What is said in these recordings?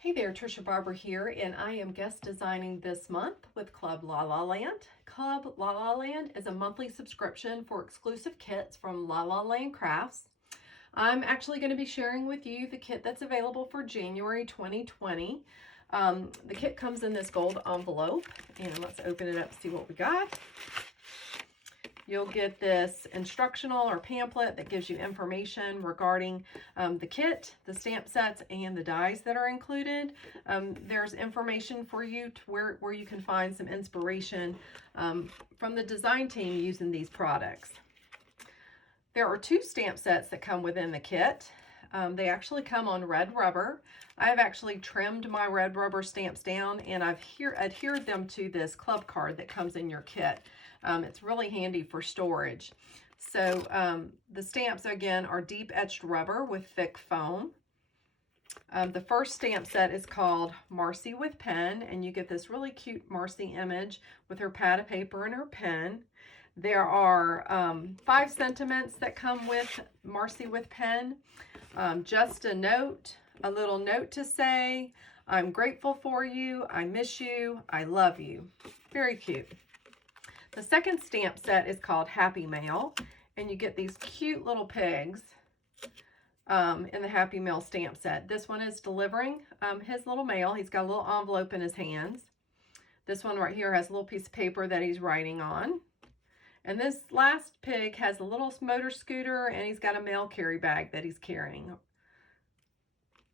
Hey there, Trisha Barber here, and I am guest designing this month with Club La La Land. Club La La Land is a monthly subscription for exclusive kits from La La Land Crafts. I'm actually going to be sharing with you the kit that's available for January 2020. The kit comes in this gold envelope, and let's open it up and see what we got. You'll get this instructional or pamphlet that gives you information regarding the kit, the stamp sets, and the dies that are included. There's information for you to where you can find some inspiration from the design team using these products. There are 2 stamp sets that come within the kit. They actually come on red rubber. I've actually trimmed my red rubber stamps down, and I've adhered them to this club card that comes in your kit. It's really handy for storage. So the stamps, again, are deep etched rubber with thick foam. The first stamp set is called Marci with Pen, and you get this really cute Marci image with her pad of paper and her pen. There are 5 sentiments that come with Marci with Pen. Just a note, a little note to say, I'm grateful for you, I miss you, I love you. Very cute. The second stamp set is called Happy Mail, and you get these cute little pigs in the Happy Mail stamp set. This one is delivering his little mail. He's got a little envelope in his hands. This one right here has a little piece of paper that he's writing on. And this last pig has a little motor scooter, and he's got a mail carry bag that he's carrying.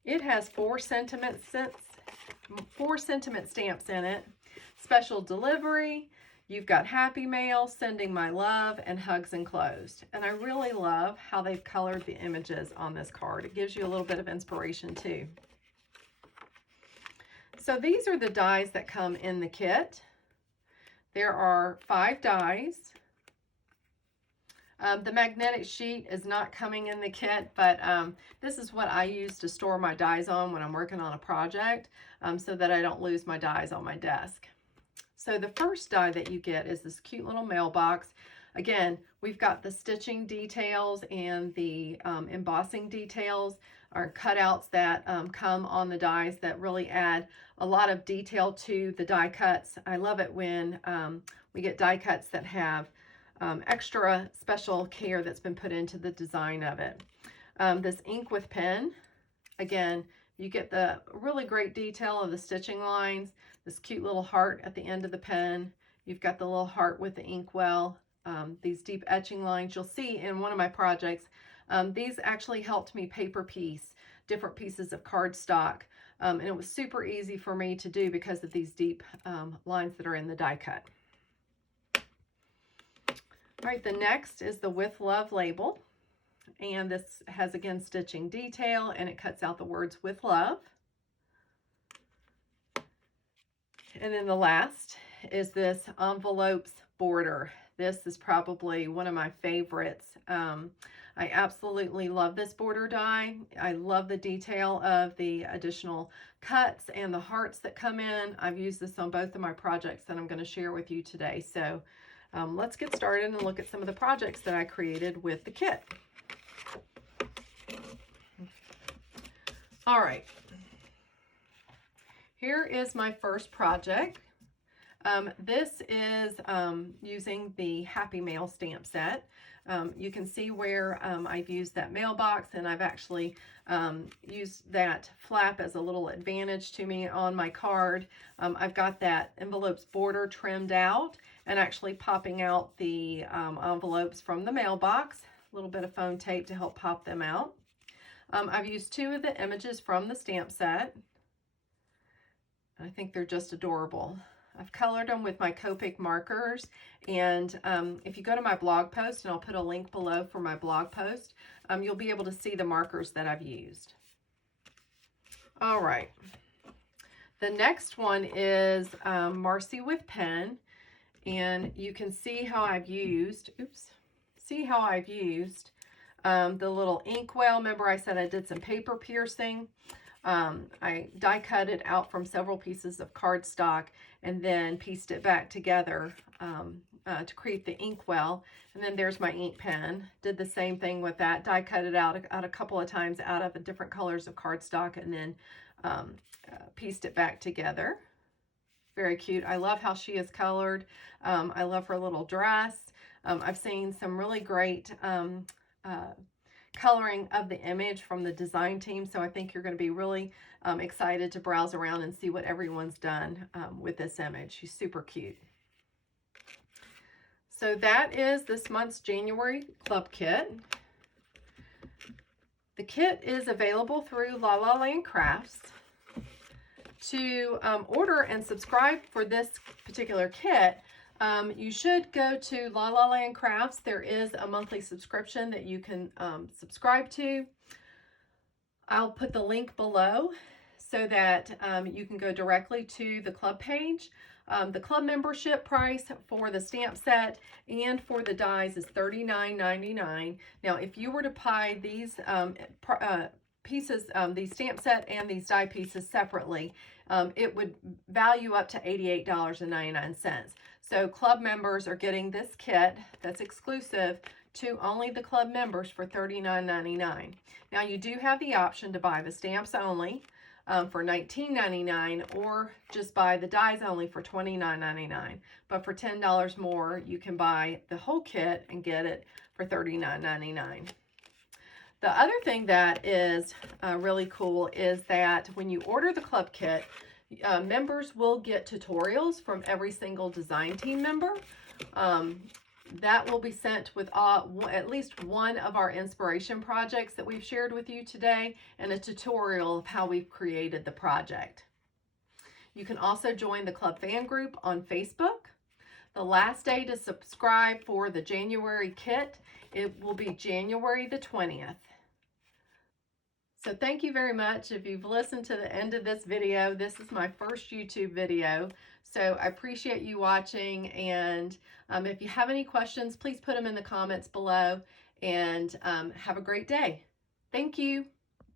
It has 4 sentiment stamps in it. Special delivery. You've got Happy Mail, Sending My Love, and Hugs Enclosed. And I really love how they've colored the images on this card. It gives you a little bit of inspiration too. So these are the dies that come in the kit. There are 5 dies. The magnetic sheet is not coming in the kit, but this is what I use to store my dies on when I'm working on a project so that I don't lose my dies on my desk. So the first die that you get is this cute little mailbox. Again, we've got the stitching details and the embossing details, or cutouts that come on the dies that really add a lot of detail to the die cuts. I love it when we get die cuts that have extra special care that's been put into the design of it. This ink with pen, again, you get the really great detail of the stitching lines, this cute little heart at the end of the pen. You've got the little heart with the inkwell, these deep etching lines. You'll see in one of my projects, these actually helped me paper piece different pieces of cardstock, and it was super easy for me to do because of these deep lines that are in the die cut. All right, the next is the With Love label. And this has, again, stitching detail, and it cuts out the words with love. And then the last is this envelopes border. This is probably one of my favorites. I absolutely love this border die. I love the detail of the additional cuts and the hearts that come in. I've used this on both of my projects that I'm going to share with you today. So let's get started and look at some of the projects that I created with the kit. All right, here is my first project. This is using the Happy Mail stamp set. You can see where I've used that mailbox, and I've actually used that flap as a little advantage to me on my card. I've got that envelope's border trimmed out and actually popping out the envelopes from the mailbox. A little bit of foam tape to help pop them out. I've used 2 of the images from the stamp set. I think they're just adorable. I've colored them with my Copic markers, and if you go to my blog post, and I'll put a link below for my blog post, you'll be able to see the markers that I've used. All right. The next one is Marci with Pen, and you can see how I've used, the little inkwell. Remember I said I did some paper piercing. I die cut it out from several pieces of cardstock and then pieced it back together to create the ink well. And then there's my ink pen. Did the same thing with that. Die cut it out a couple of times out of different colors of cardstock, and then pieced it back together. Very cute. I love how she is colored. I love her little dress. I've seen some really great coloring of the image from the design team, so I think you're going to be really excited to browse around and see what everyone's done with this image. She's super cute. So that is this month's January club kit. The kit is available through La La Land Crafts. To order and subscribe for this particular kit, you should go to La La Land Crafts. There is a monthly subscription that you can subscribe to. I'll put the link below so that you can go directly to the club page. The club membership price for the stamp set and for the dies is $39.99. Now, if you were to buy these pieces, the stamp set and these die pieces separately, it would value up to $88.99. So club members are getting this kit that's exclusive to only the club members for $39.99. Now, you do have the option to buy the stamps only for $19.99, or just buy the dies only for $29.99. But for $10 more, you can buy the whole kit and get it for $39.99. The other thing that is really cool is that when you order the club kit, members will get tutorials from every single design team member. That will be sent with at least one of our inspiration projects that we've shared with you today, and a tutorial of how we've created the project. You can also join the club fan group on Facebook. The last day to subscribe for the January kit, it will be January the 20th. So thank you very much. If you've listened to the end of this video, this is my first YouTube video. So I appreciate you watching, and if you have any questions, please put them in the comments below, and have a great day. Thank you.